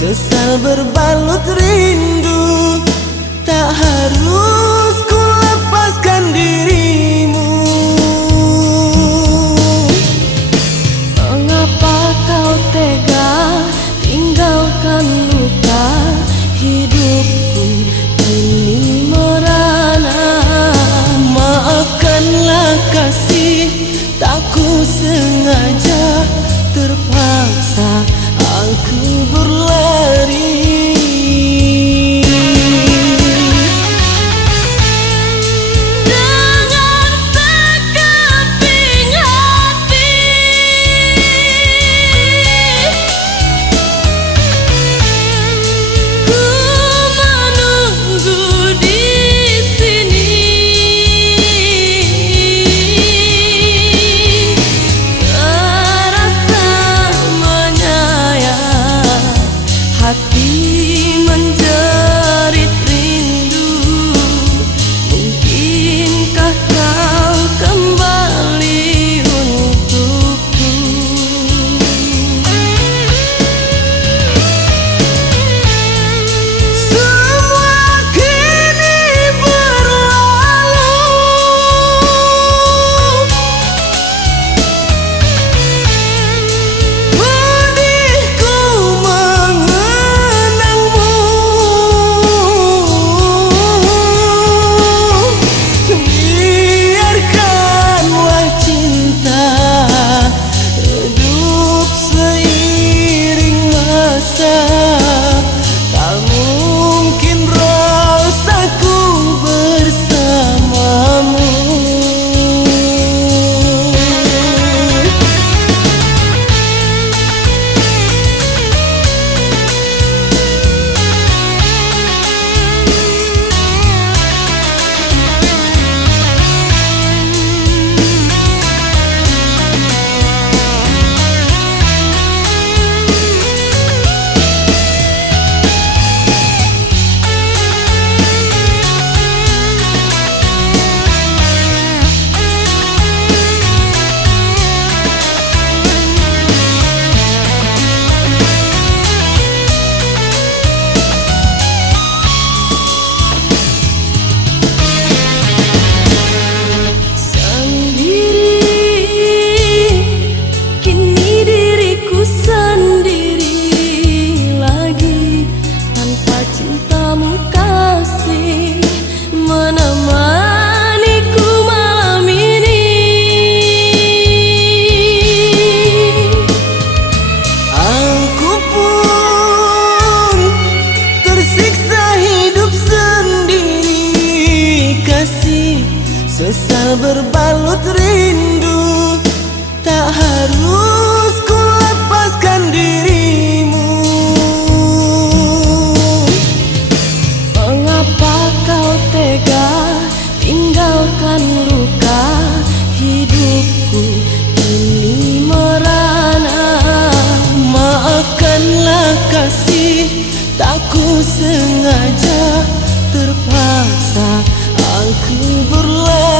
Sesal berbalut rindu, tak harus ku lepaskan dirimu. Mengapa kau tega tinggalkan luka hidupku kini merana? Maafkanlah kasih, tak ku sengaja, terpaksa aku berlari. Dengan sekeping hati ku menunggu di sini. Terasa menyayat, hati menjerit rindu. Mungkinkah kau kembali untukku? Semua kini berlalu, pedihku mengenangmu. Biarkanlah cinta redup seiring masa, tak mungkin rasaku bersamamu. Cintamu kasih menemaniku malam ini. Aku pun tersiksa hidup sendiri, kasih sesal berbalut rindu, tak harus ku lepaskan dirimu. Mengapa kau tega tinggalkan luka hidupku kini merana? Maafkanlah kasih, tak ku sengaja, terpaksa aku berlari.